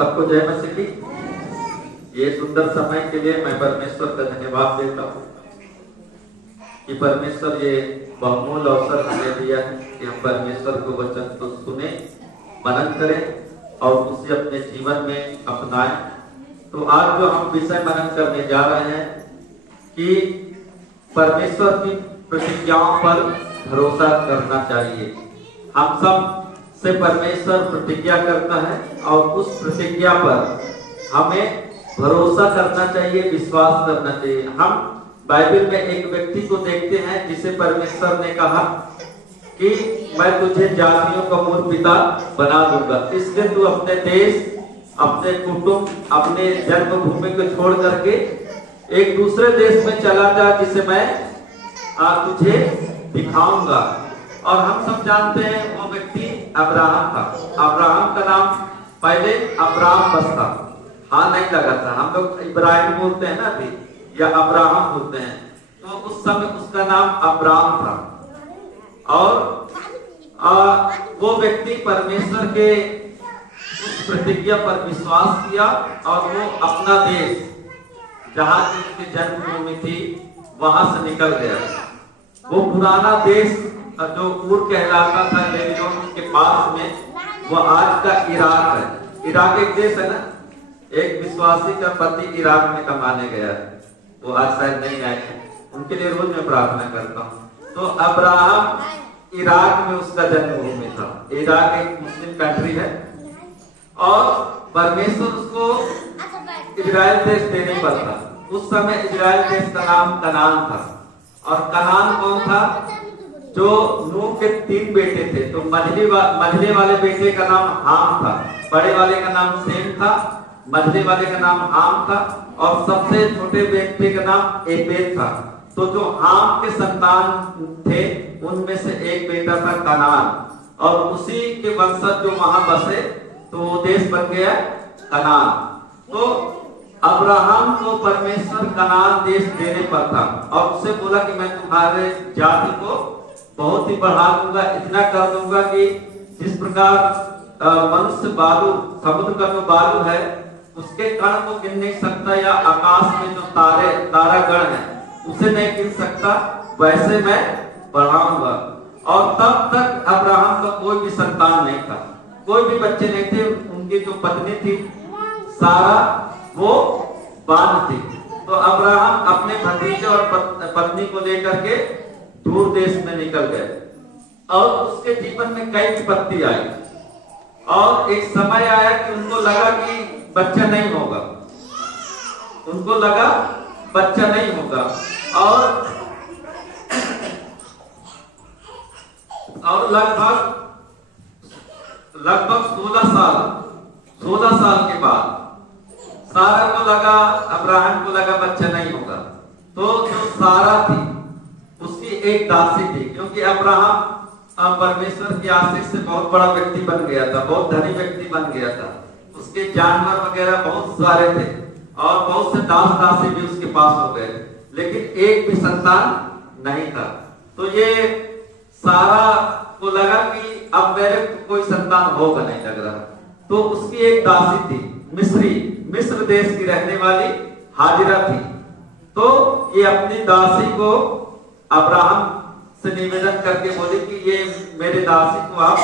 सबको जय मसीह की। ये सुंदर समय के लिए मैं परमेश्वर का धन्यवाद देता हूँ कि परमेश्वर ये बहुमूल्य अवसर हमें दिया है कि हम परमेश्वर को वचन को सुने, मनन करें और उसे अपने जीवन में अपनाएं। तो आज जो हम विषय मनन करने जा रहे हैं कि परमेश्वर की प्रतिज्ञाओं पर भरोसा करना चाहिए। हम सब से परमेश्वर प्रतिज्ञा करता है और उस प्रतिज्ञा पर हमें भरोसा करना चाहिए, विश्वास करना चाहिए। हम बाइबल में एक व्यक्ति को देखते हैं जिसे परमेश्वर ने कहा कि मैं तुझे जातियों का मूल पिता बना दूंगा, इसलिए तू अपने देश, अपने कुटुंब, अपने जन्मभूमि को छोड़ करके एक दूसरे देश में चला जा जिसे मैं तुझे दिखाऊंगा। और हम सब जानते हैं वो व्यक्ति अब्राहम था। अब्राहम का नाम पहले अब्राम बस था, हाँ नहीं लगा था। हम लोग इब्राहिम बोलते हैं ना अभी, या अब्राहम बोलते हैं, तो उस समय उसका नाम अब्राम था। और वो व्यक्ति परमेश्वर के उस प्रतिज्ञा पर विश्वास किया और वो अपना देश, जहाँ की उसकी जन्मभूमि थी, वहां से निकल गया। वो पुराना देश जो ऊर कहलाता था लेबनोन के पास में, वो आज का इराक है। इराक एक देश है ना। एक विश्वासी का पति इराक में कमाने गया है, वो आज शायद नहीं आए थे, उनके लिए रोज मैं प्रार्थना करता हूँ। तो अब्राहम इराक में उसका जन्मभूमि था। इराक एक मुस्लिम कंट्री है और परमेश्वर उसको इजराइल देश देने पर था। उस समय इजराइल देश का नाम कनान था। और कनान कौन था? जो नूह के 3 बेटे थे। तो मझले वाले बेटे का नाम हाम था, बड़े वाले का नाम सेम था, मझले वाले का नाम हाम था और सबसे छोटे बेटे का नाम एपेद था। तो जो हाम के संतान थे उनमें से एक बेटा था कनान और उसी के वंशज जो वहां बसे तो वो देश बन गया कनान। तो अब्राहम को परमेश्वर कनान देश देने पर था और उससे बोला कि मैं तुम्हारे जाति को बहुत ही बढ़ा दूंगा, इतना कर दूंगा कि जिस प्रकार मनुष्य बालू, समुद्र का जो बालू है उसके कण को गिन नहीं सकता, या आकाश में जो तारागण है उसे नहीं गिन सकता, वैसे मैं बढ़ाऊंगा। और तब तक अब्राहम का कोई भी संतान नहीं था, कोई भी बच्चे नहीं थे। उनकी जो पत्नी थी सारा, वो बांझ थी। तो अब्राहम अपने भतीजे और पत्नी को लेकर के दूर देश में निकल गए और उसके जीवन में कई विपत्ति आई और एक समय आया कि उनको लगा कि बच्चा नहीं होगा, उनको लगा बच्चा नहीं होगा। और लगभग 16 साल के बाद सारा को लगा, अब्राहम को लगा बच्चा नहीं होगा। तो जो सारा थी उसकी एक दासी थी, क्योंकि अब्राहम परमेश्वर की आशीष से बहुत बड़ा व्यक्ति बन गया था, बहुत धनी व्यक्ति बन गया था। उसके जानवर वगैरह बहुत सारे थे और बहुत से दास दासी भी उसके पास हो गए, लेकिन एक भी संतान नहीं था। तो ये सारा को लगा कि अब मेरे कोई संतान होगा नहीं, लग रहा। तो उसकी एक दासी थी, मिस्र देश की रहने वाली हाजिरा थी। तो ये अपनी दासी को अब्राहम से निवेदन करके बोले कि ये मेरे दासी को आप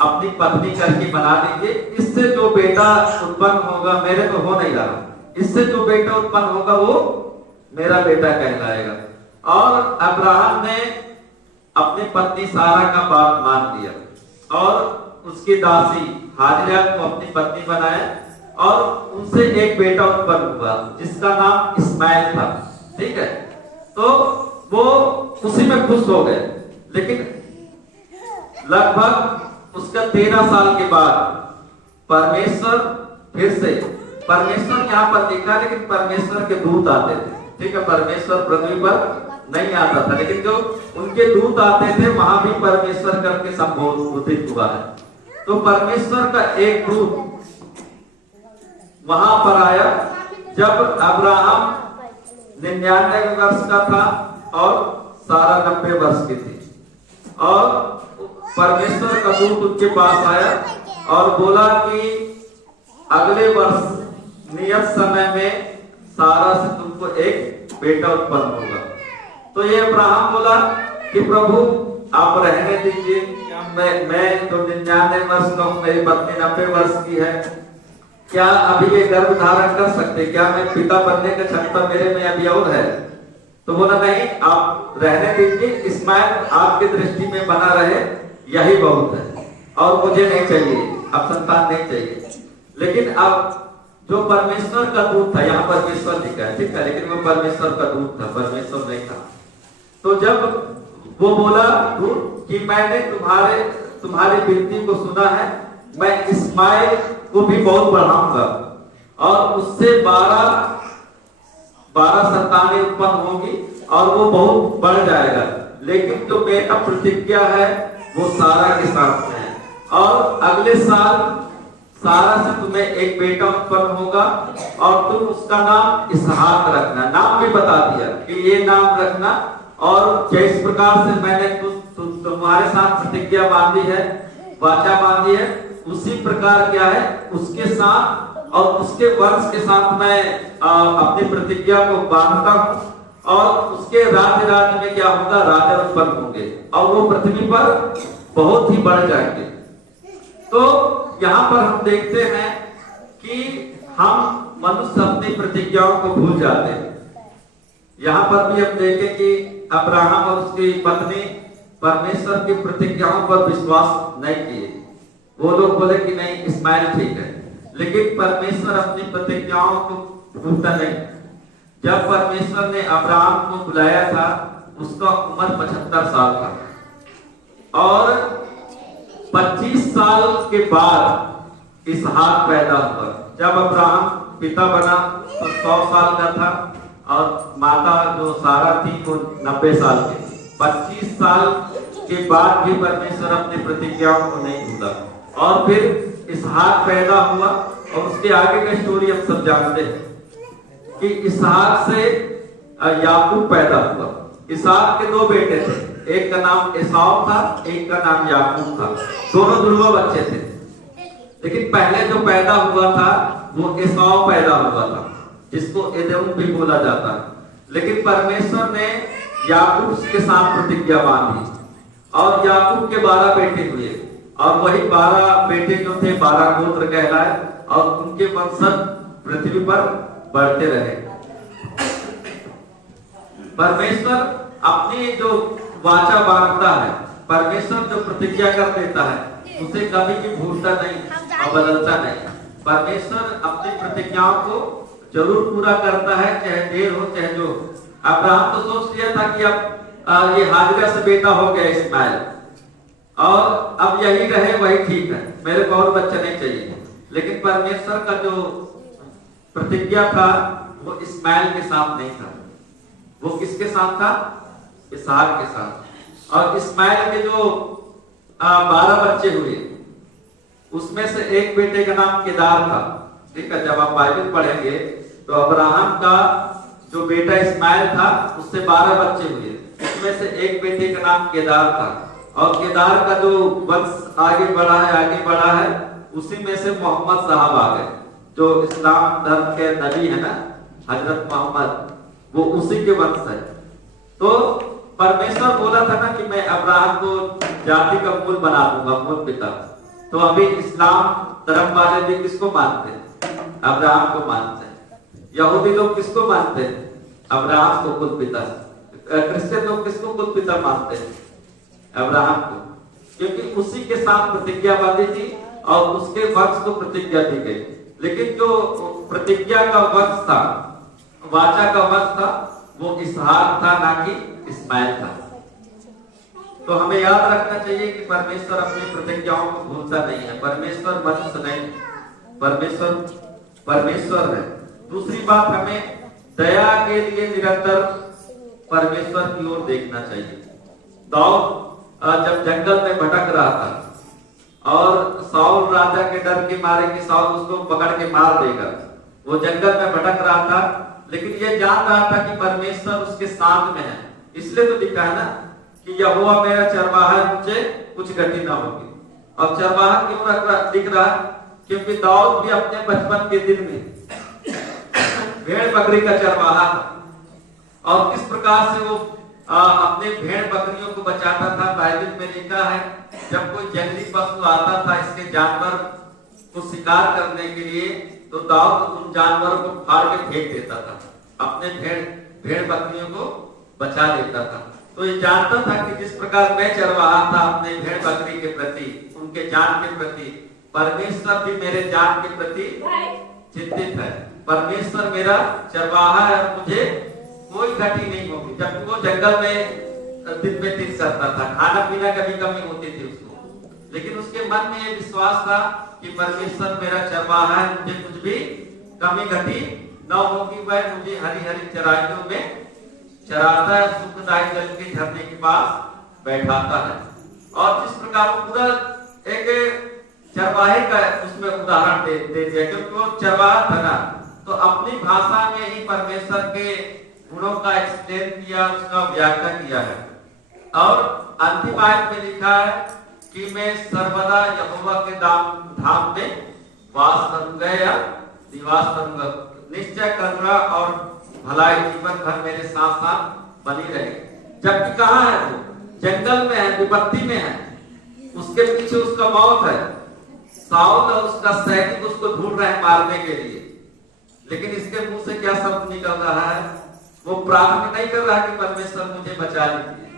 अपनी पत्नी करके बना लीजिए, इससे जो बेटा उत्पन्न होगा, मेरे तो हो नहीं रहा, इससे जो बेटा उत्पन्न होगा वो मेरा बेटा कहलाएगा। और अब्राहम ने अपनी पत्नी सारा का बात मान लिया और उसकी दासी हाजिरा को अपनी पत्नी बनाया और उनसे एक बेटा उत्पन्न हुआ जिसका नाम इस्माइल था। ठीक है, तो वो उसी में खुश हो गए। लेकिन लगभग उसका 13 साल के बाद परमेश्वर फिर से, परमेश्वर यहाँ पर लिखा लेकिन परमेश्वर के दूत आते थे। ठीक है, परमेश्वर पृथ्वी पर नहीं आता था, लेकिन जो उनके दूत आते थे वहां भी परमेश्वर करके संबोधित हुआ है। तो परमेश्वर का एक दूत वहां पर आया जब अब्राहम 99 वर्ष का था और सारा 90 वर्ष की थी। और परमेश्वर का दूत उनके पास आया और बोला कि अगले वर्ष नियत समय में सारा से तुमको एक बेटा उत्पन्न होगा। तो ये अब्राहम बोला कि प्रभु आप रहने दीजिए, मैं तो 99 वर्ष का हूँ, मेरी पत्नी 90 वर्ष की है, क्या अभी ये गर्भ धारण कर सकते, क्या मैं पिता बनने का क्षमता मेरे में अभी और है? तो बोला नहीं, आप रहने दीजिए, इस्माइल आपकी दृष्टि में बना रहे यही बहुत है, और मुझे नहीं चाहिए, अब संतान नहीं चाहिए। लेकिन अब जो परमेश्वर का दूत था, यहाँ परमेश्वर लिखा है, ठीक है, लेकिन वो परमेश्वर का दूत था, परमेश्वर नहीं था। तो जब वो बोला दूत कि मैंने तुम्हारी विनती को सुना है, मैं इस्माइल को भी बहुत बढ़ाऊंगा और उससे 12 संतानें उत्पन्न होगी और वो बहुत बढ़ जाएगा, लेकिन जो मेरा प्रतिज्ञा है वो सारा के साथ में है, और अगले साल सारा से तुम्हें एक बेटा उत्पन्न होगा और तुम उसका नाम इसहाक रखना। नाम भी बता दिया कि ये नाम रखना, और जिस प्रकार से मैंने तुम्हारे साथ प्रतिज्ञा बांधी है, वाचा बांधी है, उसी प्रकार क्या है उसके साथ और उसके वंश के साथ मैं अपनी प्रतिज्ञा को बांधता हूँ, और उसके राज्य में क्या होगा, राजा उत्पन्न होंगे और वो पृथ्वी पर बहुत ही बढ़ जाएंगे। तो यहाँ पर हम देखते हैं कि हम मनुष्य अपनी प्रतिज्ञाओं को भूल जाते हैं। यहाँ पर भी हम देखें कि अब्राहम और उसकी पत्नी परमेश्वर की प्रतिज्ञाओं पर विश्वास नहीं किए। वो लोग बोले कि नहीं, इस्माइल ठीक है, लेकिन परमेश्वर अपनी प्रतिज्ञाओं को भूलता नहीं। जब परमेश्वर ने अब्राहम को बुलाया था, उसका उम्र 75 साल था, और 25 साल के बाद इसहाक पैदा हुआ। जब अब्राहम पिता बना तो 100 साल का था, और माता जो सारा थी वो 90 साल की। 25 साल के बाद भी परमेश्वर अपनी प्रतिज्ञाओं को नहीं भूला, और फिर इसहाक पैदा हुआ, और उसके आगे का स्टोरी हम सब जानते हैं कि इसहाक से याकूब पैदा हुआ। इसहाक के 2 बेटे थे, एक का नाम एसाव था, एक का नाम याकूब था, दोनों जुड़वा बच्चे थे। लेकिन पहले जो पैदा हुआ था वो एसाव पैदा हुआ था, जिसको एदोम भी बोला जाता है। लेकिन परमेश्वर ने याकूब के साथ प्रतिज्ञा बांधी, और याकूब के 12 बेटे हुए, और वही 12 बेटे जो थे 12 गोत्र कहलाए, और उनके वंशज पृथ्वी पर बढ़ते रहे। परमेश्वर अपनी जो वाचा बांधता है, परमेश्वर जो प्रतिज्ञा कर देता है, उसे कभी भी भूलता नहीं और बदलता नहीं। परमेश्वर अपनी प्रतिज्ञाओं को जरूर पूरा करता है, चाहे देर हो चाहे जो। अब्राहम तो सोच लिया था कि अब ये हाजिरा से बेटा हो गया इस्माइल, और अब यही रहे वही ठीक है, मेरे को और बच्चा नहीं चाहिए। लेकिन परमेश्वर का जो प्रतिज्ञा था वो इस्माइल के साथ नहीं था, वो किसके साथ था, इसहाक के साथ। और इस्माइल के जो 12 बच्चे हुए, उसमें से एक बेटे का नाम केदार था, ठीक है। जब आप बाइबल पढ़ेंगे तो अब्राहम का जो बेटा इस्माइल था उससे 12 बच्चे हुए, उसमें से एक बेटे का नाम केदार था, और केदार का जो वंश आगे बढ़ा है, उसी में से मोहम्मद साहब आ गए, जो इस्लाम धर्म के नबी है ना, हजरत मोहम्मद, वो उसी के वंश है। तो परमेश्वर बोला था ना कि मैं अब्राहम को जाति का मूल बना दूंगा, मूल पिता। तो अभी इस्लाम धर्म वाले भी किसको मानते हैं, अब्राहम को मानते हैं। यहूदी लोग किसको मानते हैं, अब्राहम को कुल पिता। क्रिश्चियन लोग किसको कुल पिता मानते हैं, अब्राहम को, क्योंकि उसी के साथ प्रतिज्ञा बांधी थी और उसके वंश को प्रतिज्ञा दी गई। लेकिन जो प्रतिज्ञा का वंश था, वाचा का वंश था, वो इसहाक था, ना कि इस्माइल था। तो हमें याद रखना चाहिए कि परमेश्वर अपनी प्रतिज्ञाओं को भूलता नहीं है। परमेश्वर मनुष्य नहीं, परमेश्वर है। दूसरी बात, हमें दया के लिए निरंतर परमेश्वर की ओर देखना चाहिए। दाऊद जब जंगल में भटक रहा था और साउल राजा के डर के मारे कि साउल उसको पकड़ के मार देगा, वो जंगल में भटक रहा था, लेकिन ये जान रहा था कि परमेश्वर उसके साथ में है। इसलिए तो लिखा है ना कि यहोवा मेरा चरवाहा है, मुझे कुछ गति ना होगी। और चरवाहा क्यों लिख रहा, क्योंकि दाऊद भी अपने बचपन के दिन में भेड़ बकरी का चरवाहा था और किस प्रकार से वो अपने भेड़ बकरियों को बचाता था। बाइबल में लिखा है जब कोई जंगली पशु आता था इसके जानवर को शिकार करने के लिए तो दाऊद उन जानवरों को फाड़ के फेंक देता था, अपने भेड़ बकरियों को बचा लेता था। तो ये जानता था कि जिस प्रकार मैं चरवाहा था अपने भेड़ बकरी के प्रति, उनके जान के प्रति, परमेश्वर भी मेरे जान के प्रति चिंतित है। परमेश्वर मेरा चरवाहा है और मुझे कोई घटी नहीं होगी। जब वो जंगल में दिन में दिन करता था, खाना पीना कभी कमी होती थी उसको, लेकिन उसके मन में ये विश्वास था कि परमेश्वर मेरा चरवाहा है, मुझे कुछ भी कमी घटी न होगी। वह मुझे हरी हरी चराइयों में चराता है, सुखदायक जल के झरने के पास बैठाता है। और जिस प्रकार पूरा एक चरवाहे का उसमें उदाहरण दे दिया, क्योंकि वो चरवाहा था ना, तो अपनी भाषा में ही परमेश्वर के गुणों का एक्सप्लेन किया, उसका व्याख्या किया है। और अंतिम आयत में लिखा है कि मैं सर्वदा यहोवा के धाम में वास करूंगा या निवास करूंगा, निश्चय करूंगा और भलाई जीवन भर मेरे साथ साथ बनी रहे। जबकि कहाँ है वो? जंगल में है, विपत्ति में है, उसके पीछे उसका मौत है, साउल और उसका सैनिक उसको ढूंढ रहे हैं मारने के लिए। लेकिन इसके मुंह से क्या शब्द निकल रहा है? वो प्रार्थना नहीं कर रहा कि परमेश्वर मुझे बचा लीजिए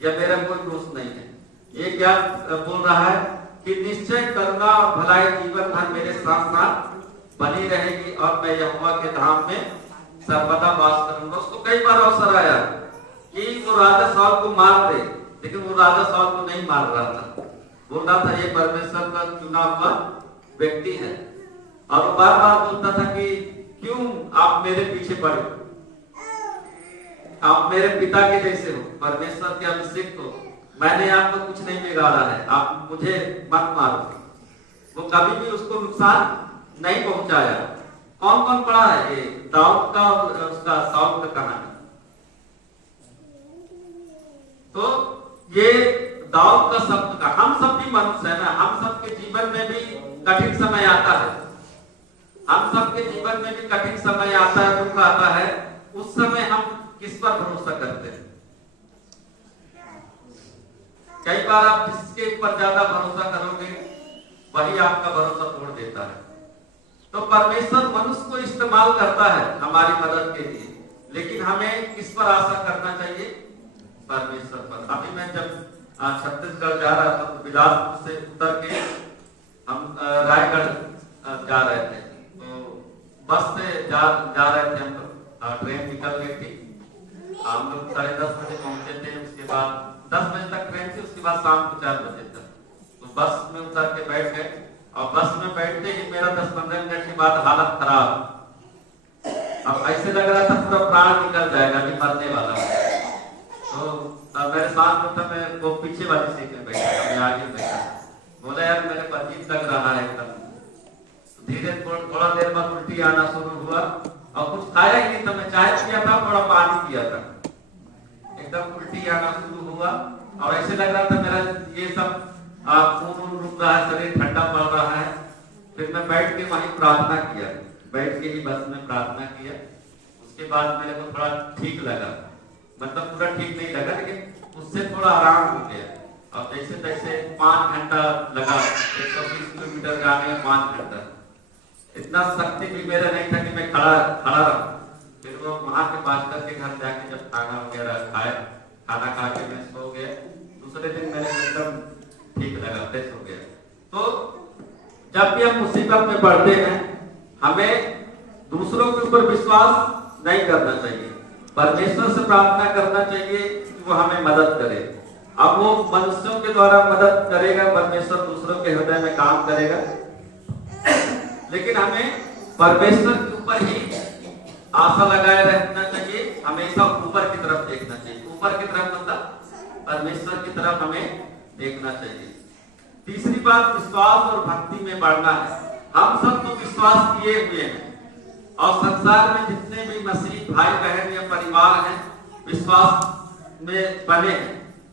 या मेरा कोई दोष नहीं है। ये क्या बोल रहा है कि निश्चय करूंगा और भलाई जीवन भर मेरे साथ साथ बनी रहेगी और मैं यहोवा के धाम में सर्वदा वास करूंगा। उसको कई बार अवसर आया कि वो राजा साउल को मार दे, लेकिन वो राजा साउल को नहीं मार रहा था, बोल रहा था ये परमेश्वर का चुना हुआ व्यक्ति है। और वो बार बार बोलता था कि क्यों आप मेरे पीछे पड़े, आप मेरे पिता के जैसे हो, परमेश्वर के अभिषेक हो, मैंने आपको कुछ नहीं बिगाड़ा है, आप मुझे मत मारो। वो कभी भी उसको नुकसान नहीं पहुंचाया। कौन कौन पढ़ा है ये दाऊद का और उसका साउल का कहानी? तो ये दाऊद का शब्द का, हम सब भी मनुष्य है ना, हम सब के जीवन में भी कठिन समय आता है, हम सब के जीवन में भी कठिन समय आता है, दुख आता है। उस समय हम किस पर भरोसा करते हैं? कई बार आप जिसके ऊपर ज्यादा भरोसा करोगे वही आपका भरोसा तोड़ देता है। तो परमेश्वर मनुष्य को इस्तेमाल करता है हमारी मदद के लिए, लेकिन हमें किस पर आशा करना चाहिए? परमेश्वर पर। अभी मैं जब छत्तीसगढ़ जा रहा था तो बिलासपुर से उतर के हम रायगढ़ जा रहे थे, तो बस से जा रहे थे हम लोग, ट्रेन निकल गई थी, हम लोग 10:30 बजे पहुंचे थे। उसके बाद 10 बजे तक ट्रेन थी, उसके बाद शाम को 4 बजे तक। तो बस में उतर के बैठ गए और बस में बैठते ही मेरा 10-15 मिनट के बाद हालत खराब। अब ऐसे लग रहा था पूरा प्राण निकल जाएगा, अभी मरने वाला। तो मेरे साथ में था, मैं वो पीछे वाली सीट में बैठा था, मैं आगे बैठा। बोला यार मेरे को अजीब लग रहा है एकदम। धीरे थोड़ा देर बाद उल्टी आना शुरू हुआ और कुछ खाया ही नहीं था, मैं चाय पिया था, थोड़ा पानी पिया था, एकदम उल्टी आना शुरू हुआ और ऐसे लग रहा था मेरा ये सब खून रुक रहा है, शरीर ठंडा पड़ रहा है। फिर मैं बैठ के वहीं प्रार्थना किया, बैठ के ही बस में प्रार्थना किया। उसके बाद मेरे को थोड़ा ठीक लगा, मतलब पूरा ठीक नहीं लगा, लेकिन उससे थोड़ा आराम हो गया। और जैसे तैसे 5 घंटा लगा, 120 किलोमीटर जाने में 5 घंटा। इतना शक्ति भी मेरा नहीं था कि मैं खड़ा रहूं। फिर वो वहां के पास्टर के घर जाके जब खाना वगैरह खाए, खाना खा के मैं सो गया। दूसरे दिन मेरे एकदम ठीक लगा, फ्रेश हो गया। तो जब भी हम मुसीबत में पड़ते हैं हमें दूसरों के ऊपर विश्वास नहीं करना चाहिए, परमेश्वर से प्रार्थना करना चाहिए कि वो हमें मदद करे। अब वो मनुष्यों के द्वारा मदद करेगा, परमेश्वर दूसरों के हृदय में काम करेगा, लेकिन हमें परमेश्वर के ऊपर ही आशा लगाए रहना चाहिए, हमेशा ऊपर की तरफ देखना चाहिए। ऊपर की तरफ मतलब परमेश्वर की तरफ हमें देखना चाहिए। तीसरी बात, विश्वास और भक्ति में बढ़ना है। हम सब तो विश्वास किए हुए हैं और संसार में जितने भी मसीह भाई बहन या परिवार हैं विश्वास में बने हैं,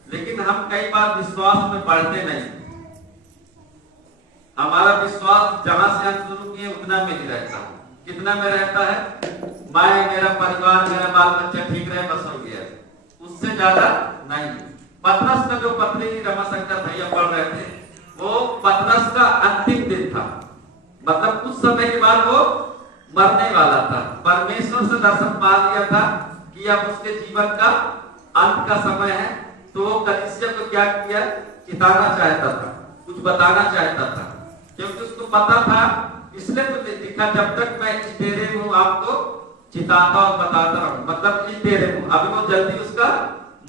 लेकिन हम कई बार विश्वास में बढ़ते नहीं। हमारा विश्वास जहां से हम शुरू किए उतना में ही रहता है। कितना में रहता है? मैं, मेरा परिवार, मेरा बाल बच्चा ठीक रहे बस हो गया, उससे ज्यादा नहीं। पतरस का जो पत्री रमाशंकर भैया पढ़ रहे थे, वो पतरस का अंतिम दिन था, मतलब कुछ समय के बाद वो मरने वाला था। परमेश्वर से दर्शन पा लिया था कि अब उसके जीवन का अंत का समय है। तो वो कलीसिया को क्या किया? चिताना चाहता था, कुछ बताना चाहता था, क्योंकि उसको पता था, इसलिए तो लिखा जब तक मैं इस डेरे में हूं आपको चिताता और बताता रहूं, मतलब इस डेरे में। अभी वो जल्दी उसका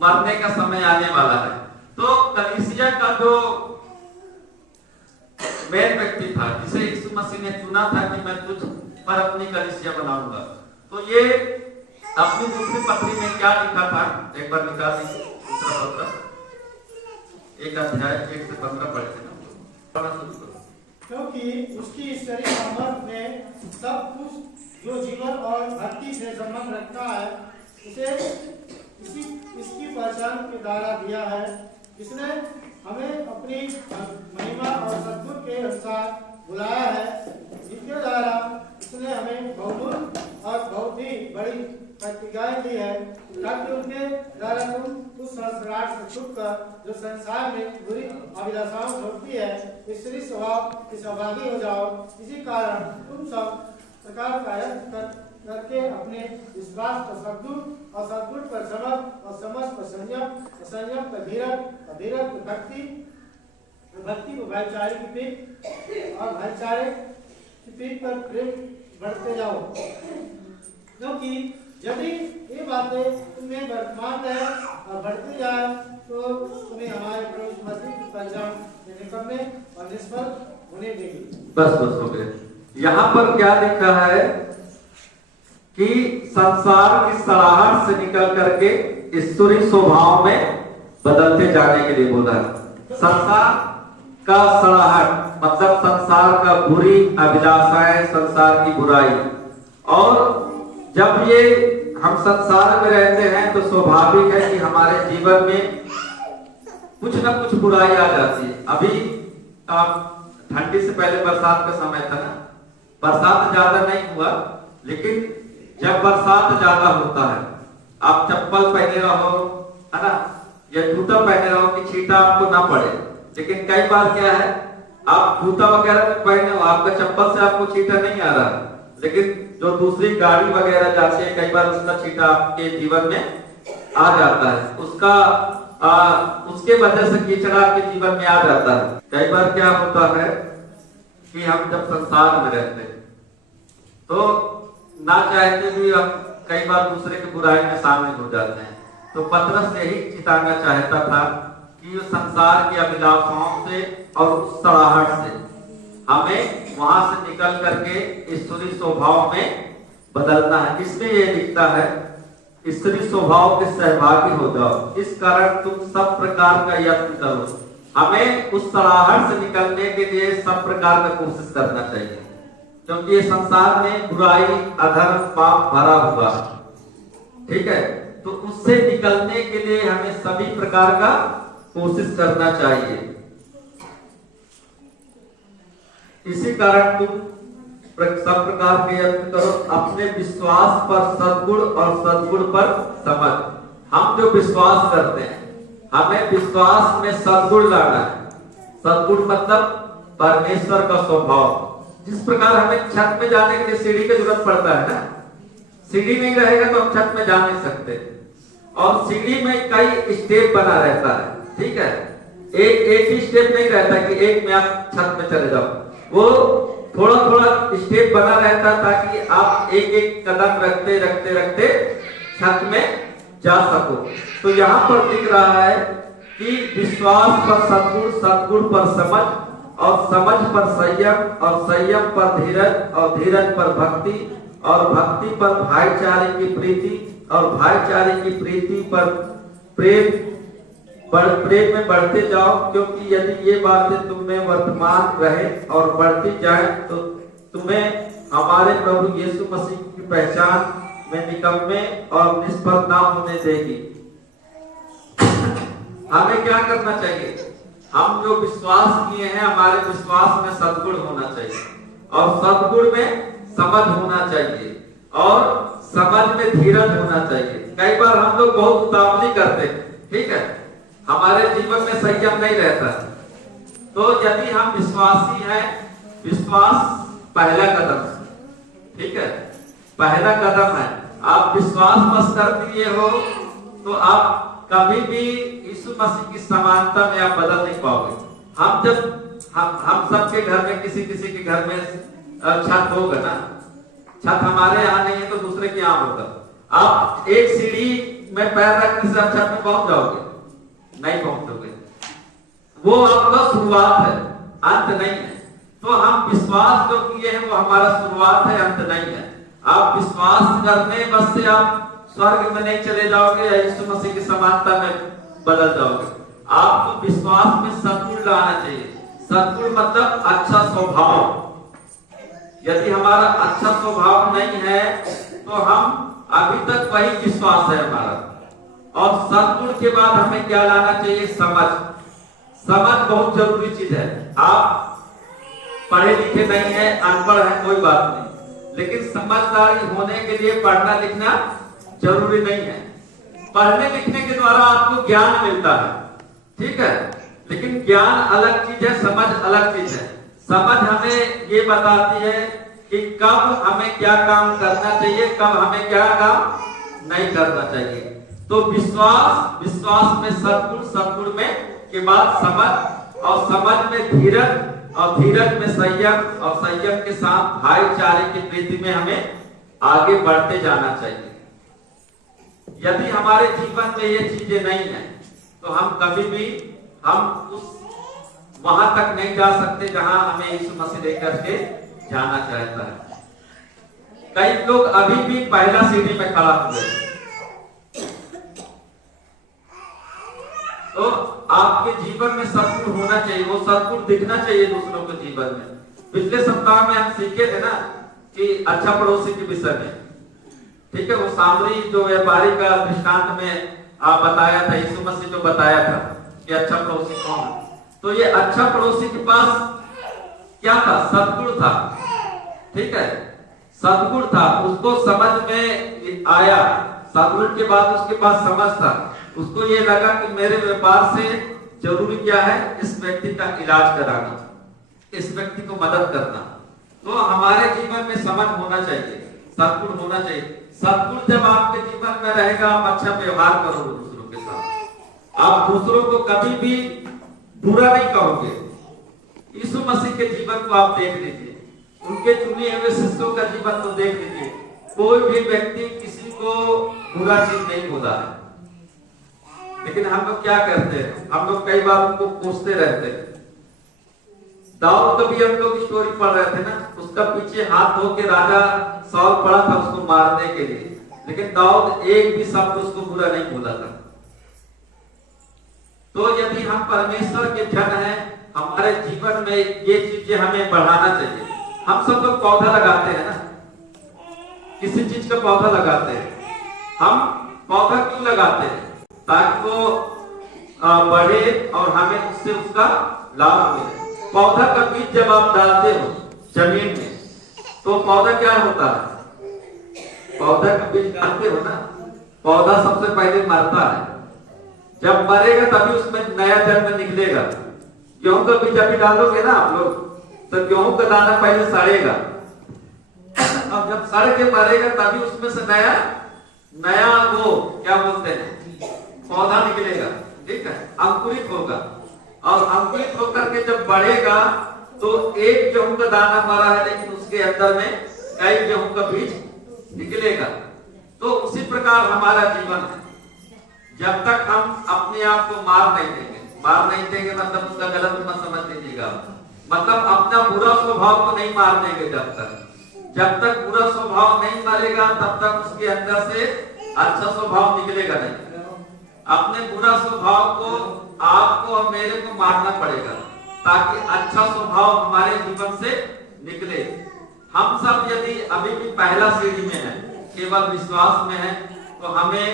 मरने का समय आने वाला है। तो कलीसिया का जो मेन व्यक्ति था, जिसे यीशु मसीह ने चुना था कि मैं तुझ पर अपनी कलीसिया बनाऊंगा, तो ये अपनी दूसरी पत्री में क्या लिखा था? एक बार निकाल दीजिए दूसरा पत्र, एक अध्याय 1 से 15 पढ़े थे ना, क्योंकि उसकी ईश्वरीय सामर्थ ने सब कुछ जो जीवन और भक्ति से संबंध रखता है उसे इसकी पहचान के द्वारा दिया है। इसने हमें अपनी महिमा और सद्गुण के अनुसार बुलाया है, जिसके द्वारा उसने हमें बहुमूल्य और बहुत ही बड़ी प्रतिज्ञाएं दी है, ताकि उनके द्वारा तुम उस संस्कार से छूटकर जो संसार में बुरी अभिलाषाओं छोड़ती है, ईश्वरीय स्वभाव के सहभागी हो जाओ। इसी कारण तुम सब प्रकार का यत्न करके अपने विश्वास पर सद्गुण और सद्गुण पर समझ और समझ पर संयम और संयम पर धीरज और धीरज पर भक्ति और भक्ति को भाईचारे की पीठ और भाईचारे की पीठ पर प्रेम बढ़ते जाओ। क्योंकि यदि ये बातें तुम्हें वर्तमान रहे और बढ़ती जाए तो तुम्हें हमारे प्रभु मसीह की पहचान निकम्मे और निष्फल होने देगी। बस हो गए। यहाँ पर क्या लिखा है कि संसार की सराहट से निकल करके ईश्वरीय स्वभाव में बदलते जाने के लिए बोला है। संसार का सराहट मतलब संसार का बुरी अभिलाषाएं, संसार की बुराई। और जब ये हम संसार में रहते हैं तो स्वाभाविक है कि हमारे जीवन में कुछ ना कुछ बुराई आ जाती है। अभी ठंडी से पहले बरसात का समय था ना, बरसात ज्यादा नहीं हुआ, लेकिन जब बरसात ज्यादा होता है, आप चप्पल पहने रहो, है ना, या जूता पहने रहो कि छींटा आपको ना पड़े। लेकिन कई बार क्या है, आप जूता वगैरह में पहने हो, आपका चप्पल से आपको छींटा नहीं आ रहा, लेकिन जो दूसरी गाड़ी वगैरह जाती है कई बार उसका छींटा आपके जीवन में आ जाता है, उसके वजह से कीचड़ा आपके जीवन में आ जाता है। कई बार क्या होता है कि हम जब संसार में रहते हैं तो ना चाहते भी हम कई बार दूसरे की बुराई में शामिल हो जाते हैं। तो पतरस यही चिताना चाहता था कि संसार की अभिलाषाओं से और उस सड़ाहट से हमें वहां से निकल करके ईश्वरीय स्वभाव में बदलना है। इसमें यह लिखता है, ईश्वरीय स्वभाव के सहभागी हो जाओ, इस कारण तुम सब प्रकार का यत्न करो। हमें उस सड़ाहट से निकलने के लिए सब प्रकार का कोशिश करना चाहिए, क्योंकि ये संसार में बुराई, अधर्म, पाप भरा हुआ है, ठीक है। तो उससे निकलने के लिए हमें सभी प्रकार का कोशिश करना चाहिए। इसी कारण तुम सब प्रकार के यत्न करो, अपने विश्वास पर सद्गुण और सद्गुण पर समझ। हम जो विश्वास करते हैं, हमें विश्वास में सद्गुण लाना है। सद्गुण मतलब परमेश्वर का स्वभाव। जिस प्रकार हमें छत में जाने के लिए सीढ़ी की जरूरत पड़ता है ना, सीढ़ी नहीं रहेगा तो हम छत में जा नहीं सकते, और सीढ़ी में कई स्टेप बना रहता है, ठीक है। एक ही स्टेप नहीं रहता कि एक में आप छत में चले जाओ, वो थोड़ा थोड़ा स्टेप बना रहता ताकि आप एक एक कदम रखते रखते रखते छत में जा सको। तो यहाँ पर दिख रहा है कि विश्वास पर सद्गुण, सद्गुण पर समझ, और समझ पर संयम, और संयम पर धीरज, और धीरज पर भक्ति, और भक्ति पर भाईचारे की प्रीति, और भाईचारे की प्रीति पर प्रेम में बढ़ते जाओ। क्योंकि यदि ये बातें तुम में वर्तमान रहे और बढ़ती जाए तो तुम्हें हमारे प्रभु यीशु मसीह की पहचान में निकम्मे और निष्फल ना होने देगी। हमें क्या करना चाहिए? हम जो विश्वास किए हैं, हमारे विश्वास में सद्गुण होना चाहिए, और सद्गुण में समझ होना चाहिए, और समझ में धीरज होना चाहिए। कई बार हम लोग बहुत उतावली करते हैं, ठीक है, हमारे जीवन में संयम नहीं रहता। तो यदि हम विश्वासी हैं, विश्वास पहला कदम है, ठीक है, पहला कदम है। आप विश्वास मत कर दिए हो तो आप कभी भी यीशु मसीह की समानता में आप बदल नहीं पाओगे। हम सबके घर में किसी के घर में छत होगा ना, छत हमारे यहाँ नहीं है तो दूसरे के यहाँ होगा। आप एक सीढ़ी में पैर रखने से आप छत में पहुंच जाओगे? नहीं पहुंचोगे। वो आपका शुरुआत है, अंत नहीं है। तो हम विश्वास जो किए हैं वो हमारा शुरुआत है, अंत नहीं है। आप विश्वास करने बस से आप स्वर्ग में नहीं चले जाओगे या यीशु मसीह की समानता में बदल जाओगे। आपको विश्वास में सद्गुण लाना चाहिए। सद्गुण मतलब अच्छा स्वभाव। यदि हमारा अच्छा स्वभाव नहीं है तो हम अभी तक वही विश्वास है हमारा। और सद्गुण के बाद हमें क्या लाना चाहिए? समझ। समझ बहुत जरूरी चीज है। आप पढ़े लिखे नहीं है, अनपढ़ है, कोई बात नहीं, लेकिन समझदारी होने के लिए पढ़ना लिखना जरूरी नहीं है। पढ़ने लिखने के द्वारा आपको ज्ञान मिलता है, ठीक है, लेकिन ज्ञान अलग चीज है, समझ अलग चीज है। समझ हमें ये बताती है कि कब हमें क्या काम करना चाहिए, कब हमें क्या काम नहीं करना चाहिए। तो विश्वास में सद्गुण, सद्गुण में के बाद समझ, और समझ में धीरज, और धीरज में संयम, और संयम के साथ भाईचारे की वृद्धि में हमें आगे बढ़ते जाना चाहिए। यदि हमारे जीवन में ये चीजें नहीं है तो हम कभी भी उस वहां तक नहीं जा सकते जहां हमें यीशु मसीह लेकर के जाना चाहता है। कई लोग अभी भी पहला सीढ़ी में खड़ा हुए। तो आपके जीवन में सद्गुण होना चाहिए, वो सद्गुण दिखना चाहिए दूसरों के जीवन में। पिछले सप्ताह में हम सीखे थे ना कि अच्छा पड़ोसी के विषय में, ठीक है, वो सामरी जो व्यापारी का दृष्टांत में बताया था, यीशु मसीह जो बताया था कि अच्छा पड़ोसी कौन है। तो ये अच्छा पड़ोसी के पास क्या था? सद्गुण था, ठीक है, सद्गुण था। उसको समझ में आया, सद्गुण के बाद उसके पास समझ था। उसको ये लगा कि मेरे व्यापार से जरूरी क्या है? इस व्यक्ति का इलाज कराना, इस व्यक्ति को मदद करना। तो हमारे जीवन में समझ होना चाहिए, सद्गुण होना चाहिए। सद्गुण जब आपके जीवन में रहेगा, आप अच्छा व्यवहार करोगे दूसरों के साथ, आप दूसरों को कभी भी बुरा नहीं कहोगे। यीशु मसीह के जीवन को आप देख लीजिए, उनके चुने हुए शिष्यों का जीवन को देख लीजिए। कोई भी व्यक्ति किसी को बुरा चीज नहीं बोला है। लेकिन हम लोग क्या करते हैं? हम लोग कई बार उनको कोसते रहते हैं। दाऊद कभी हम लोग स्टोरी पढ़ रहे थे ना, उसका पीछे हाथ धो के राजा साउल पड़ा था उसको मारने के लिए, लेकिन दाऊद एक भी शब्द उसको बुरा नहीं बोला था। तो यदि हम परमेश्वर के जन हैं, हमारे जीवन में ये चीजें हमें बढ़ाना चाहिए। हम सब लोग पौधा लगाते हैं ना, किसी चीज का पौधा लगाते हैं। हम पौधा क्यों लगाते हैं? ताकि वो बढ़े और हमें उससे उसका लाभ मिले। पौधा का बीज जब आप डालते हो जमीन में तो पौधा क्या होता है? पौधा का बीज डालते हो ना, पौधा सबसे पहले मरता है। जब मरेगा तभी उसमें नया जन्म निकलेगा। गेहूं का बीज अभी डालोगे ना आप लोग, तो गेहूं का दाना पहले सड़ेगा, और जब सड़ के मरेगा तभी उसमें से नया वो क्या बोलते हैं, पौधा निकलेगा, ठीक है, अंकुरित होगा। और अंकुरित होकर के जब बढ़ेगा तो एक गेहूं का दाना मरा है, लेकिन उसके अंदर में कई गेहूं का बीज निकलेगा। तो उसी प्रकार हमारा जीवन है। जब तक हम अपने आप को मार नहीं देंगे मतलब उसका गलत मत समझ लीजिएगा, मतलब अपना बुरा स्वभाव को नहीं मार देंगे। जब तक बुरा स्वभाव नहीं मरेगा तब तक उसके अंदर से अच्छा स्वभाव निकलेगा नहीं। अपने बुरा स्वभाव को आपको और मेरे को मारना पड़ेगा ताकि अच्छा स्वभाव हमारे जीवन से निकले। हम सब यदि अभी भी पहला सीढ़ी में है, केवल विश्वास में है, तो हमें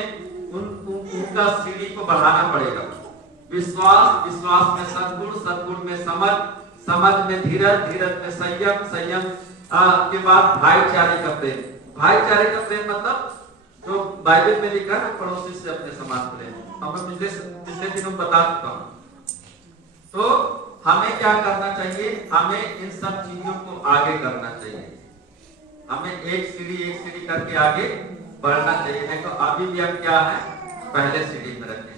उनका सीढ़ी को बढ़ाना पड़ेगा। विश्वास, विश्वास में सद्गुण, सद्गुण में समझ, समझ में धीरज, धीरज में संयम, संयम के बाद भाईचारे का प्रेम। भाईचारे का प्रेम मतलब जो बाइबल में लिखा है, पड़ोसी से अपने समान प्रेम। हम पिछले दिनों बता चुका हूं। तो हमें क्या करना चाहिए? हमें इन सब चीजों को आगे करना चाहिए। हमें एक सीढ़ी करके आगे बढ़ना चाहिए। नहीं तो अभी भी हम क्या है, पहले सीढ़ी में रखें।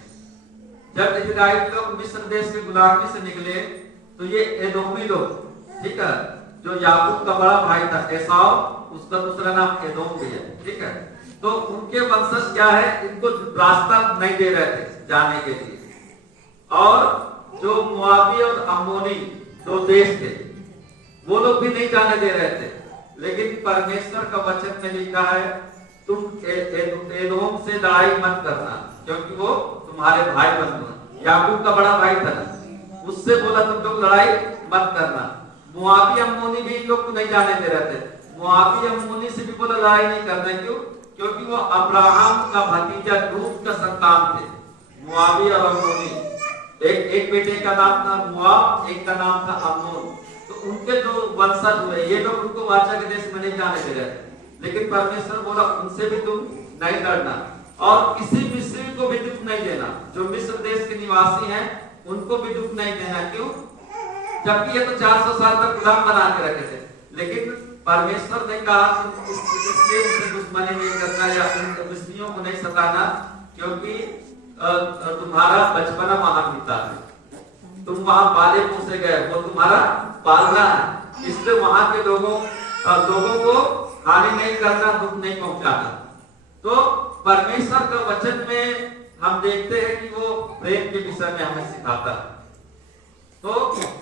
जब इजराइल लोग मिस्र देश की गुलामी से निकले तो ये एदोमी लोग, ठीक है, जो याकूब का बड़ा भाई था एसाव, उसका दूसरा नाम एदोम भी है, ठीक है। तो उनके वंशज क्या है, इनको रास्ता नहीं दे रहे थे जाने के लिए। और जो मुआबी और अम्मोनी दो देश थे, वो लोग भी नहीं जाने दे रहे थे। लेकिन परमेश्वर का वचन में लिखा है, तुम एदोम से लड़ाई मत करना, क्योंकि वो तुम्हारे भाई बंधु हैं। याकूब का बड़ा भाई था, उससे बोला तुम लोग लड़ाई मत करना। मुआबी अम्मोनी भी इन लोग को नहीं जाने दे रहे थे। मुआबी अम्मोनी से भी बोला लड़ाई नहीं करना। क्यों? क्योंकि वो अब्राहम का भतीजा लूत का संतान थे। मुआबी और अम्मोनी, एक बेटे का नाम था मुआब, एक का नाम था अम्मोन। तो उनके जो वंशज हुए, ये लोग उनको वाचा के देश में नहीं जाने दे रहे थे। लेकिन परमेश्वर बोला उनसे भी तुम नहीं लड़ना, और किसी मिस्री को भी दुख नहीं देना। जो मिस्र देश के निवासी हैं उनको भी दुख नहीं देना। क्यों? जबकि ये तो 400 साल तक गुलाम बना के रखे थे। लेकिन परमेश्वर ने कहा इसलिए उनसे दुश्मनी नहीं करना या उन मिस्रियों को नहीं सताना, क्योंकि तुम्हारा बचपना वहां बीता है, तुम वहां पाले पोसे गए, वो तुम्हारा पालना है। इसलिए वहां के लोगों को हानि नहीं करना, दुख नहीं पहुंचाना। तो परमेश्वर का वचन में हम देखते हैं कि वो प्रेम के विषय में हमें सिखाता है। तो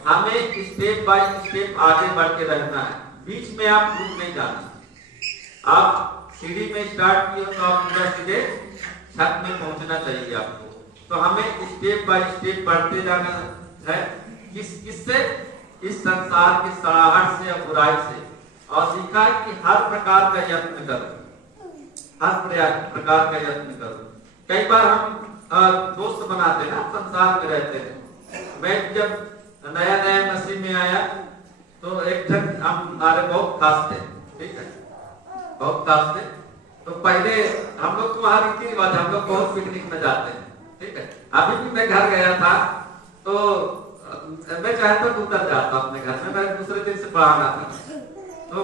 हमें स्टेप बाय स्टेप आगे बढ़ के रहना है। बीच में आप रुक नहीं जाना। आप सीढ़ी में स्टार्ट किए तो आप पूरा सीधे छत में पहुंचना चाहिए आपको। तो हमें स्टेप बाय स्टेप बढ़ते जाना है। किससे? इस संसार की सड़ाहट से या बुराई से। और सीखा कि हर प्रकार का यत्न करो, हर प्रकार का यत्न करो। कई बार हम दोस्त बनाते ना, संसार में रहते हैं। मैं जब नया नया मसीह में आया तो एक जन हमारे बहुत खास थे, ठीक है, बहुत खास थे। तो पहले हम लोग तो वहां रीति रिवाज, हम लोग बहुत पिकनिक में जाते हैं, ठीक है। अभी भी मैं घर गया था तो मैं चाहता तो उतर जाता अपने घर में, मैं दूसरे दिन से पढ़ाना था। तो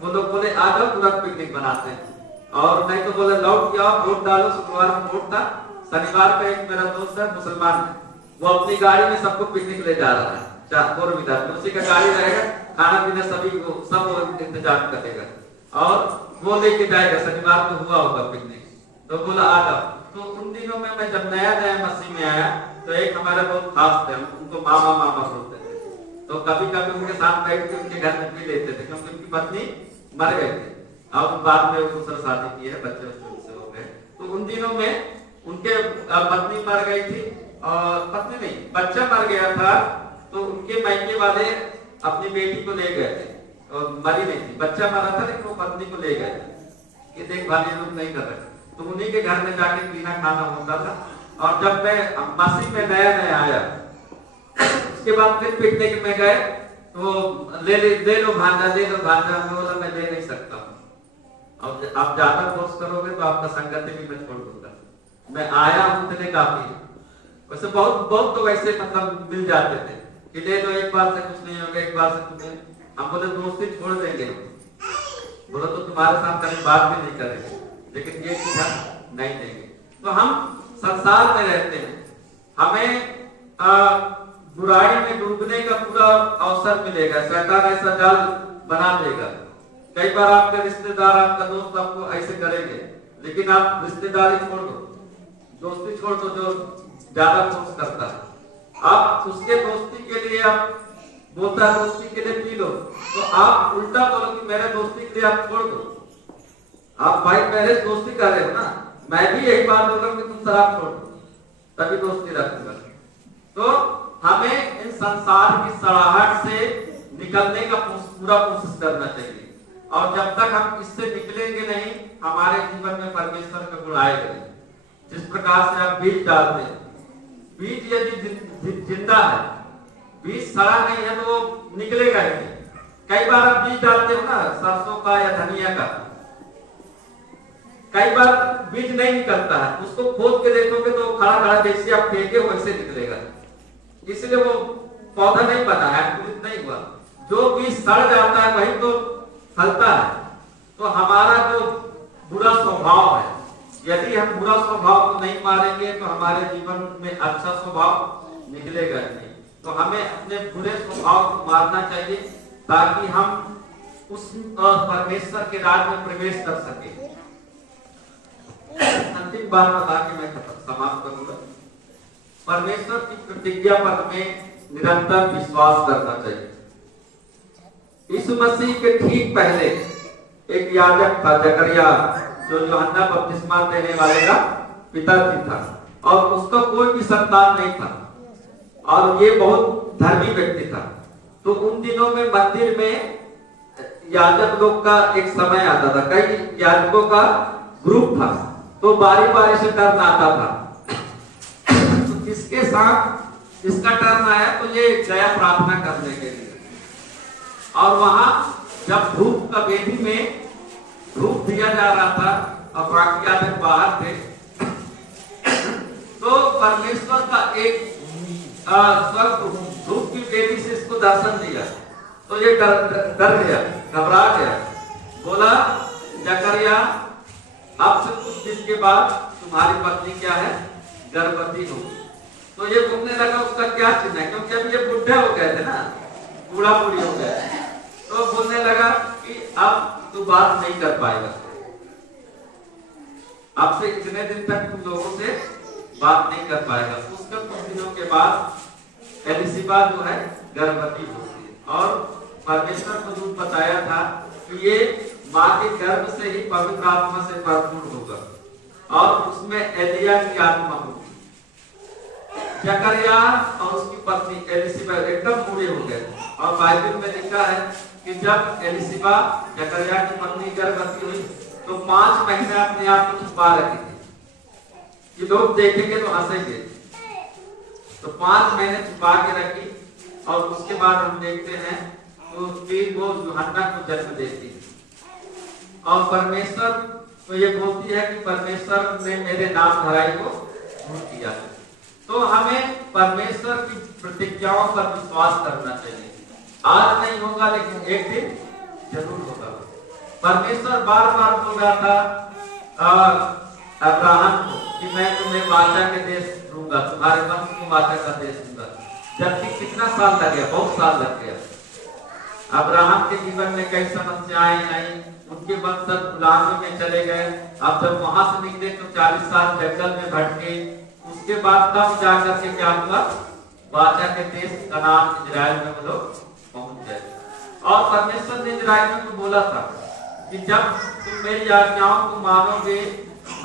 वो लोग बोले आ जाओ तुरंत पिकनिक बनाते हैं, और नहीं तो बोले लौट के आओ, वोट डालो। शुक्रवार को वोट था। शनिवार को एक मेरा दोस्त है मुसलमान, वो अपनी गाड़ी में सबको पिकनिक ले जा रहा है, 4 व्हीलर में, उसी का गाड़ी रहेगा, खाना पीना सभी को सब इंतजाम करेगा और वो लेके जाएगा। शनिवार को हुआ होगा पिकनिक, तो बोला आ जाओ। तो उन दिनों में मैं जब नया नया मसीह में आया तो एक हमारे बहुत खास थे, उनको मामा मामा बोलते थे। तो कभी कभी उनके साथ बैठ के उनके घर में पी लेते थे, क्योंकि उनकी पत्नी मर गई थी और बाद में दूसरा शादी की है, बच्चे उससे हो गए। तो उन दिनों में उनके पत्नी मर गई थी, और पत्नी नहीं, बच्चा मर गया था। तो उनके मायके वाले अपनी बेटी को ले गए थे, और मरी नहीं थी, बच्चा मरा था, लेकिन वो पत्नी को ले गए कि देखभाल ये लोग नहीं कर रहे। तो उन्हीं के घर में जाके पीना खाना होता था। और जब मैं मसीह में नया नया आया, उसके बाद फिर पिकनिक में गए तो ले लो भांजा, ले लो भांजा। मैं बोला मैं ले नहीं सकता हूँ, अब आप ज्यादा फोर्स करोगे तो आपका संगति भी मैं छोड़ दूंगा। मैं आया हूँ इतने काफी। वैसे बहुत तो वैसे मतलब मिल जाते थे कि ले लो, एक बार से कुछ नहीं होगा, एक बार से कुछ नहीं। हम बोले दोस्ती छोड़ देंगे, बोलो तो तुम्हारे साथ कभी बात भी नहीं करेंगे, लेकिन ये चीज हम नहीं देंगे। तो हम संसार में रहते हैं, हमें बुराई में डूबने का पूरा अवसर मिलेगा। शैतान ऐसा जाल बना देगा। कई बार आपके रिश्तेदार, आपका दोस्त आपको ऐसे करेंगे, लेकिन आप रिश्तेदारी छोड़ दो, दोस्ती छोड़ दो जो ज्यादा फोर्स करता है। आप उसके दोस्ती के लिए आप बोलता है दोस्ती के लिए पी लो, तो आप उल्टा बोलो कि मेरे दोस्ती के लिए आप छोड़ दो। आप भाई मेरे दोस्ती कर रहे हो ना, मैं भी यही बात बोल रहा हूँ कि तुम शराब छोड़ दो, तभी दोस्ती रखूंगा। तो हमें इन संसार की सड़ाहट से निकलने का पूरा कोशिश करना चाहिए। और जब तक हम इससे निकलेंगे नहीं, हमारे जीवन में परमेश्वर का गुण आएगा नहीं। जिस प्रकार से आप बीज डालते हैं, बीज यदि जिंदा है, बीज सड़ा नहीं है तो वो निकलेगा ही नहीं। कई बार आप बीज डालते हो ना सरसों का या धनिया का, कई बार बीज नहीं निकलता है, उसको खोद के देखोगे तो खड़ा खड़ा जैसे आप फेंके वैसे निकलेगा, इसलिए वो पौधा नहीं बना है, अंकुरित नहीं हुआ। जो बीज सड़ जाता है वही तो फलता है। तो हमारा जो बुरा स्वभाव है, यदि हम बुरा स्वभाव को नहीं मारेंगे तो हमारे जीवन में अच्छा स्वभाव निकलेगा नहीं। तो हमें अपने बुरे स्वभाव को मारना चाहिए ताकि हम उस परमेश्वर के राज में प्रवेश कर सके। अंतिम बात बता के मैं समाप्त करूंगा। परमेश्वर की प्रतिज्ञा पर हमें निरंतर विश्वास करना चाहिए। यीशु मसीह के ठीक पहले एक याजक था जकरिया, जो यूहन्ना बपतिस्मा देने वाले का पिताजी था, और उसका कोई भी संतान नहीं था, और ये बहुत धर्मी व्यक्ति था। तो उन दिनों में मंदिर में याजक लोग का एक समय आता था, कई याजकों का ग्रुप था, तो बारी बारी से टर्न आता था। तो इसके साथ इसका टर्न आया तो ये गया प्रार्थना करने के लिए, और वहां जब धूप का वेदी में धूप दिया जा रहा था और बाकी याजक बाहर थे, तो परमेश्वर का एक स्वर्ग धूप की वेदी से इसको दर्शन दिया। तो ये डर गया, घबरा गया, बोला जकरिया अब से कुछ दिन के बाद तुम्हारी पत्नी क्या है, गर्भवती हो। तो ये बोलने लगा उसका क्या चिन्ह है, क्योंकि अभी ये बुढ़े हो गए थे ना, बूढ़ा बूढ़ी हो गए। तो बोलने लगा कि अब तू बात नहीं कर पाएगा, अब से इतने दिन तक तुम लोगों से बात नहीं कर पाएगा। उसके कुछ दिनों के बाद एलिसिबा जो है गर्भवती होती है, और परमेश्वर को दूत बताया था कि ये माँ के गर्भ से ही पवित्र आत्मा से भरपूर होगा, और उसमें एलिया की आत्मा होगी। जकरिया और उसकी पत्नी एलिसिबा एकदम बूढ़े हो गए, और बाइबल में लिखा है कि जब एलिसिबा जकरिया की पत्नी गर्भवती हुई तो 5 महीने अपने आप को छुपा रखी थी, ये लोग देखेंगे तो हंसेंगे। तो 5 महीने छुपा के रखी, और उसके बाद हम देखते हैं तो फिर वो यूहन्ना को जन्म देती है, और परमेश्वर तो ये बोलती है कि परमेश्वर ने मेरे नाम धराई को दूर किया। तो हमें परमेश्वर की प्रतिज्ञाओं पर विश्वास करना चाहिए। आज नहीं होगा लेकिन एक दिन जरूर होगा। परमेश्वर बार बार बोल रहा था अब्राहम को कि मैं तुम्हें वाचा के देश दूंगा, तुम्हारे वंश को वाचा का देश दूंगा। जबकि कितना साल लग गया, बहुत साल लग गया। अब्राहम के जीवन में कई समस्याएं आई, उनके वंशज गुलामी में चले गए। अब जब वहां से निकले तो 40 साल जंगल में भटके, उसके बाद तब जाकर के क्या हुआ, वाचा के देश कनान इजराइल में वो लोग पहुंच गए। और परमेश्वर ने इजराइल को बोला था कि जब तुम मेरी आज्ञाओं को मानोगे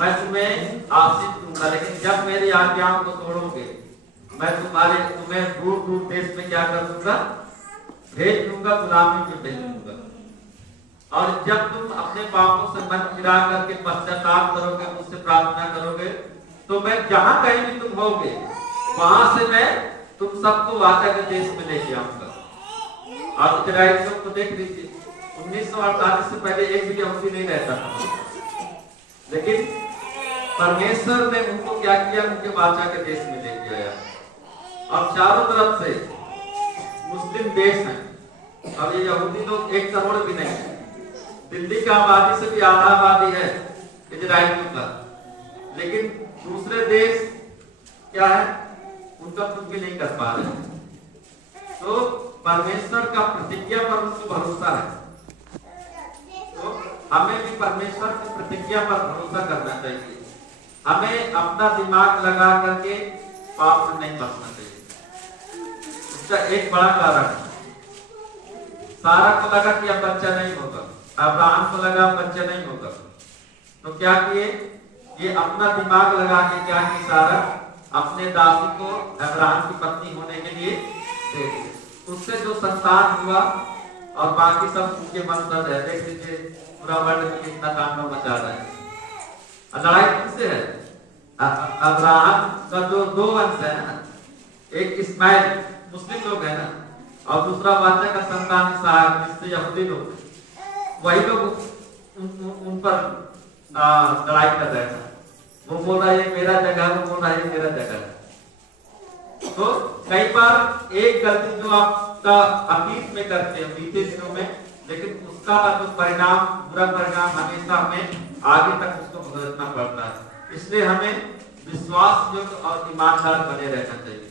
मैं तुम्हें आशीष दूंगा, लेकिन जब मेरी आज्ञाओं को तोड़ोगे मैं तुम्हें दूर दूर देश में क्या कर दूंगा, भेज दूंगा, गुलामी में भेज दूंगा। और जब तुम अपने पापों से मन फिरा करके पश्चाताप करोगे, मुझसे प्रार्थना करोगे, तो मैं जहां कहीं भी तुम होगे वहां से मैं तुम सबको वाचा के देश में लेके आऊंगा। और इजराइल को देख लीजिए, 1948 से पहले एक भी यहूदी नहीं रहता था, लेकिन परमेश्वर ने उनको क्या किया, उनके वाचा के देश में लेके आया। और चारों तरफ से मुस्लिम देश हैं, और ये यहूदी लोग 1 करोड़ भी नहीं, दिल्ली का आबादी से भी आधा आबादी है इजराइल का, लेकिन दूसरे देश क्या है, उनका कुछ भी नहीं कर पा रहे। तो परमेश्वर का प्रतिज्ञा पर उनको भरोसा है, तो हमें भी परमेश्वर की प्रतिज्ञा पर भरोसा करना चाहिए। हमें अपना दिमाग लगा करके पाप में नहीं फंसना चाहिए। उसका एक बड़ा कारण है, सारा को लगा कि अब बच्चा नहीं होगा, अब्राहम को लगा बच्चा नहीं होगा, तो क्या किए, ये अपना दिमाग लगा के क्या की, सारा अपने दासी को अब्राहम की पत्नी होने के लिए दे दी। उससे जो संतान हुआ और बाकी सब उनके वंशज है। देख लीजिए पूरा वर्ल्ड में कितना तांडव मचा रहा है। लड़ाई किससे है, अब्राहम का जो 2 वंश है, एक इस्माइल मुस्लिम लोग है ना, और दूसरा वाचा का संतान इसहाक जिससे यहूदी लोग, वही लोग उन पर लड़ाई कर रहे थे। वो बोल रहा है ये मेरा जगह, वो बोल रहा है ये मेरा जगह। तो कई बार एक गलती जो आपका अतीत में करते हैं बीते दिनों में, लेकिन उसका जो परिणाम, बुरा परिणाम हमेशा हमें आगे तक उसको भुगतना पड़ता है। इसलिए हमें विश्वास योग्य और ईमानदार बने रहना चाहिए।